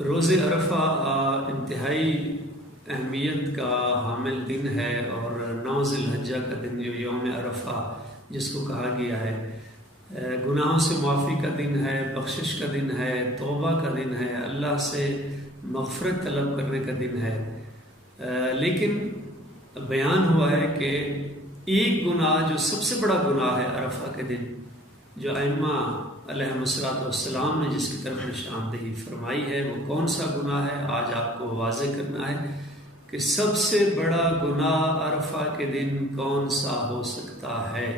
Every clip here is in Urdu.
روز عرفہ انتہائی اہمیت کا حامل دن ہے، اور 9 ذی الحجہ کا دن جو یوم عرفہ جس کو کہا گیا ہے، گناہوں سے معافی کا دن ہے، بخشش کا دن ہے، توبہ کا دن ہے، اللہ سے مغفرت طلب کرنے کا دن ہے۔ لیکن بیان ہوا ہے کہ ایک گناہ جو سب سے بڑا گناہ ہے عرفہ کے دن، جو ائمہ علیہ السلام نے جس کی طرف نشاندہی فرمائی ہے، وہ کون سا گناہ ہے آج آپ کو واضح کرنا ہے کہ سب سے بڑا گناہ عرفہ کے دن کون سا ہو سکتا ہے۔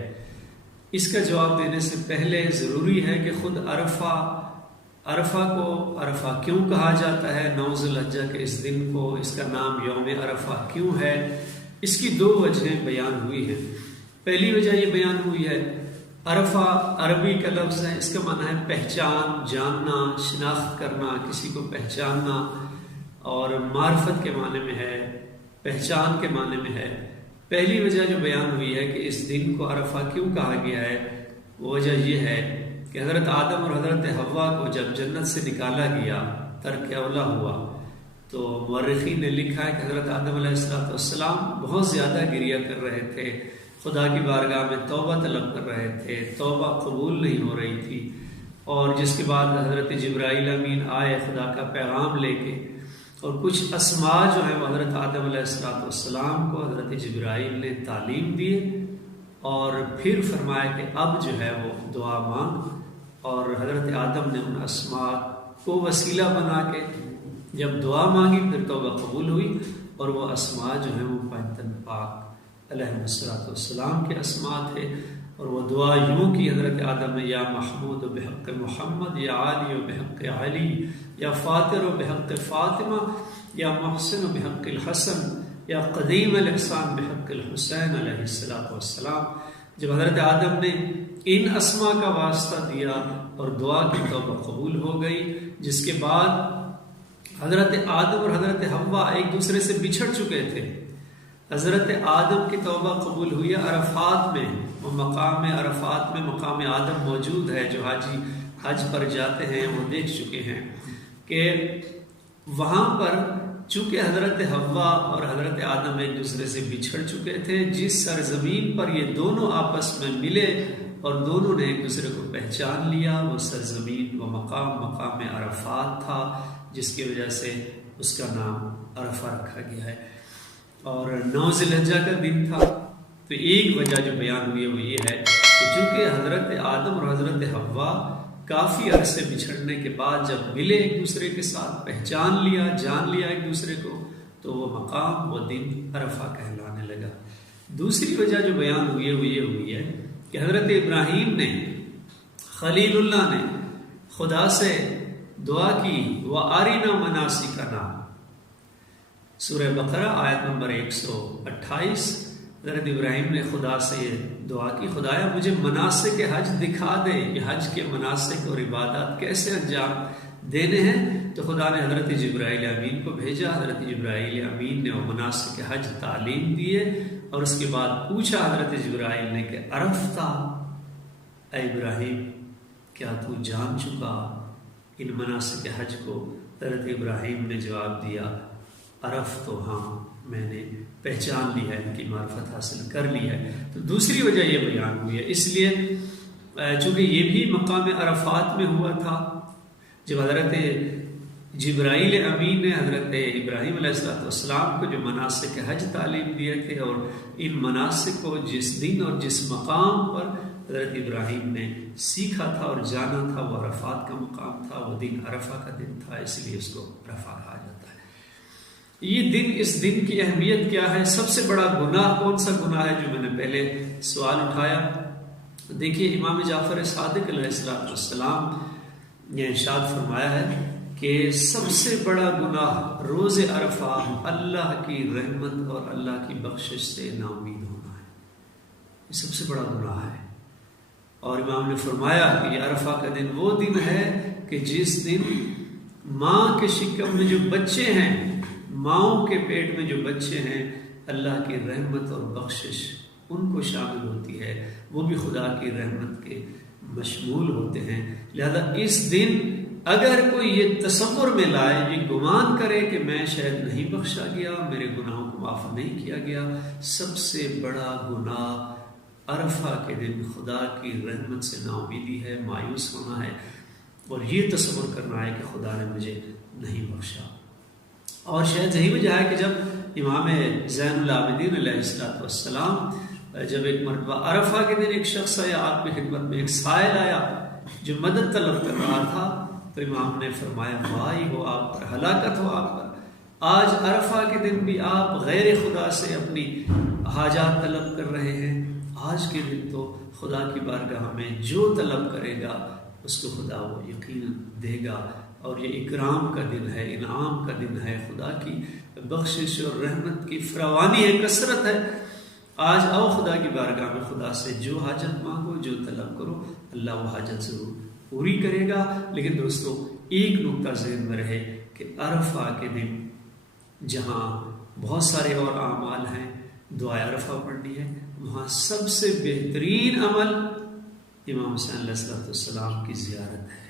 اس کا جواب دینے سے پہلے ضروری ہے کہ خود عرفہ کو عرفہ کیوں کہا جاتا ہے، 9 ذی الحجہ کے اس دن کو اس کا نام یوم عرفہ کیوں ہے۔ اس کی 2 وجہیں بیان ہوئی ہیں۔ پہلی وجہ یہ بیان ہوئی ہے، عرفہ عربی کا لفظ ہے، اس کا معنی ہے پہچان، جاننا، شناخت کرنا، کسی کو پہچاننا، اور معرفت کے معنی میں ہے، پہچان کے معنی میں ہے۔ پہلی وجہ جو بیان ہوئی ہے کہ اس دن کو عرفہ کیوں کہا گیا ہے، وہ وجہ یہ ہے کہ حضرت آدم اور حضرت حوا کو جب جنت سے نکالا گیا، ترک اولا ہوا، تو مورخین نے لکھا ہے کہ حضرت آدم علیہ السلام بہت زیادہ گریہ کر رہے تھے، خدا کی بارگاہ میں توبہ طلب کر رہے تھے، توبہ قبول نہیں ہو رہی تھی، اور جس کے بعد حضرت جبرائیل امین آئے خدا کا پیغام لے کے، اور کچھ اسماء جو ہیں وہ حضرت آدم علیہ السلام کو حضرت جبرائیل نے تعلیم دیے، اور پھر فرمایا کہ اب جو ہے وہ دعا مانگ، اور حضرت آدم نے ان اسماء کو وسیلہ بنا کے جب دعا مانگی پھر توبہ قبول ہوئی، اور وہ اسماء جو ہیں وہ پنجتن پاک علیہ السلام کے اسماء تھے، اور وہ دعا یوں کی حضرت آدم نے، یا محمود بحق محمد، یا عالی بحق علی، یا فاطر بحق فاطمہ، یا محسن بحق الحسن، یا قدیم الاحسان بحق الحسین علیہ السلام۔ جب حضرت آدم نے ان اسماء کا واسطہ دیا اور دعا کی توبہ قبول ہو گئی، جس کے بعد حضرت آدم اور حضرت حوا ایک دوسرے سے بچھڑ چکے تھے۔ حضرت آدم کی توبہ قبول ہوئی عرفات میں، وہ مقام عرفات میں مقام آدم موجود ہے، جو حاجی حج پر جاتے ہیں وہ دیکھ چکے ہیں کہ وہاں پر چونکہ حضرت حوا اور حضرت آدم ایک دوسرے سے بچھڑ چکے تھے، جس سرزمین پر یہ دونوں آپس میں ملے اور دونوں نے ایک دوسرے کو پہچان لیا، وہ سرزمین، وہ مقام عرفات تھا، جس کی وجہ سے اس کا نام عرفہ رکھا گیا ہے، اور 9 ذی الحجہ کا دن تھا۔ تو ایک وجہ جو بیان ہوئی وہ یہ ہے کہ چونکہ حضرت آدم اور حضرت حوا کافی عرصے بچھڑنے کے بعد جب ملے ایک دوسرے کے ساتھ، پہچان لیا، جان لیا ایک دوسرے کو، تو وہ مقام، وہ دن عرفہ کہلانے لگا۔ دوسری وجہ جو بیان ہوئی وہ یہ ہوئی ہے کہ حضرت ابراہیم نے، خلیل اللہ نے خدا سے دعا کی، وَأَرِنَا مَنَاسِكَنَا، سورہ بقرہ آیت نمبر 128۔ حضرت ابراہیم نے خدا سے یہ دعا کی، خدایا مجھے مناسک حج دکھا دے، یہ حج کے مناسک اور عبادات کیسے انجام دینے ہیں۔ تو خدا نے حضرت جبرائیل امین کو بھیجا، حضرت جبرائیل امین نے وہ مناسک حج تعلیم دیے، اور اس کے بعد پوچھا حضرت جبرائیل نے کہ عرفتا، اے ابراہیم کیا تو جان چکا ان مناسک حج کو؟ حضرت ابراہیم نے جواب دیا، عرف تو ہاں، میں نے پہچان لی ہے، ان کی معرفت حاصل کر لی ہے۔ تو دوسری وجہ یہ بیان ہوئی ہے، اس لیے چونکہ یہ بھی مقام عرفات میں ہوا تھا، جب حضرت جبرائیل امین نے حضرت ابراہیم علیہ السلام کو جو مناسک حج تعلیم دیے تھے، اور ان مناسک کو جس دن اور جس مقام پر حضرت ابراہیم نے سیکھا تھا اور جانا تھا، وہ عرفات کا مقام تھا، وہ دن عرفہ کا دن تھا، اس لیے اس کو عرفہ کہا جاتا ہے۔ یہ دن، اس دن کی اہمیت کیا ہے؟ سب سے بڑا گناہ کون سا گناہ ہے، جو میں نے پہلے سوال اٹھایا؟ دیکھیے امام جعفر صادق علیہ السلام نے ارشاد فرمایا ہے کہ سب سے بڑا گناہ روز عرفہ اللہ کی رحمت اور اللہ کی بخشش سے نا امید ہونا ہے، یہ سب سے بڑا گناہ ہے۔ اور امام نے فرمایا کہ یہ عرفہ کا دن وہ دن ہے کہ جس دن ماں کے شکم میں جو بچے ہیں، ماؤں کے پیٹ میں جو بچے ہیں، اللہ کی رحمت اور بخشش ان کو شامل ہوتی ہے، وہ بھی خدا کی رحمت کے مشمول ہوتے ہیں۔ لہذا اس دن اگر کوئی یہ تصور میں لائے، یہ گمان کرے کہ میں شاید نہیں بخشا گیا، میرے گناہوں کو معاف نہیں کیا گیا، سب سے بڑا گناہ عرفہ کے دن خدا کی رحمت سے نا امیدی ہے، مایوس ہونا ہے، اور یہ تصور کرنا ہے کہ خدا نے مجھے نہیں بخشا۔ اور شاید یہی وجہ ہے کہ جب امام زین العابدین علیہ السلام جب ایک مرتبہ عرفہ کے دن ایک شخص آیا، آپ کی خدمت میں ایک سائل آیا جو مدد طلب کر رہا تھا، تو امام نے فرمایا وائی ہو آپ پر، ہلاکت ہو آپ پر، آج عرفہ کے دن بھی آپ غیر خدا سے اپنی حاجات طلب کر رہے ہیں۔ آج کے دن تو خدا کی بارگاہ میں جو طلب کرے گا اس کو خدا وہ یقیناً دے گا، اور یہ اکرام کا دن ہے، انعام کا دن ہے، خدا کی بخشش اور رحمت کی فراوانی ہے، کثرت ہے۔ آج آؤ خدا کی بارگاہ میں، خدا سے جو حاجت مانگو، جو طلب کرو، اللہ وہ حاجت ضرور پوری کرے گا۔ لیکن دوستو ایک نقطہ ذہن میں رہے کہ عرفہ کے دن جہاں بہت سارے اور اعمال ہیں، دعائے عرفہ پڑھنی ہے، وہاں سب سے بہترین عمل امام حسین علیہ السلام کی زیارت ہے۔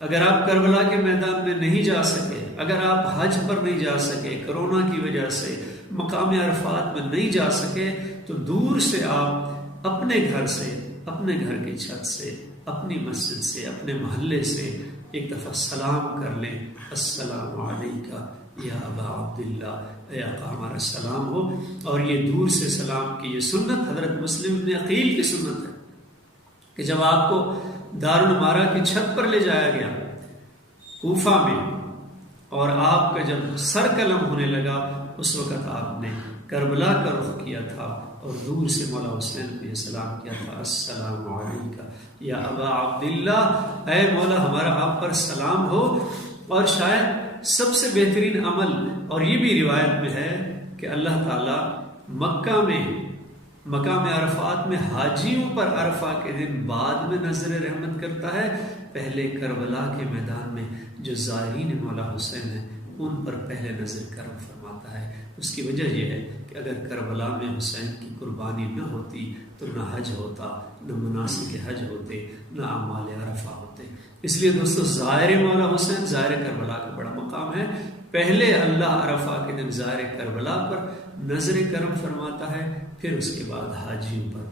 اگر آپ کربلا کے میدان میں نہیں جا سکے، اگر آپ حج پر نہیں جا سکے، کرونا کی وجہ سے مقام عرفات میں نہیں جا سکے، تو دور سے آپ اپنے گھر سے، اپنے گھر کی چھت سے، اپنی مسجد سے، اپنے محلے سے ایک دفعہ سلام کر لیں، السلام علیکہ یا ابا عبداللہ، اے آقا ہمارا سلام ہو۔ اور یہ دور سے سلام کی یہ سنت حضرت مسلم بن عقیل کی سنت ہے کہ جب آپ کو دارالمارا کی چھت پر لے جایا گیا کوفہ میں، اور آپ کا جب سر قلم ہونے لگا، اس وقت آپ نے کربلا کا رخ کیا تھا اور دور سے مولا حسین کو یہ سلام کیا تھا، السلام علیکہ یا ابا عبداللہ، اے مولا ہمارا آپ پر سلام ہو۔ اور شاید سب سے بہترین عمل، اور یہ بھی روایت میں ہے کہ اللہ تعالیٰ مکہ میں مقام عرفات میں حاجیوں پر عرفہ کے دن بعد میں نظر رحمت کرتا ہے، پہلے کربلا کے میدان میں جو زائرین مولا حسین ہیں ان پر پہلے نظر کرم فرماتا ہے۔ اس کی وجہ یہ ہے کہ اگر کربلا میں حسین کی قربانی نہ ہوتی تو نہ حج ہوتا، نہ مناسک حج ہوتے، نہ اعمال عرفہ ہوتے۔ اس لیے دوستو زائر مولا حسین زائر کربلا کا بڑا مقام ہے۔ پہلے اللہ عرفہ کے دن زائر کربلا پر نظر کرم فرماتا ہے، پھر اس کے بعد حاجیوں پر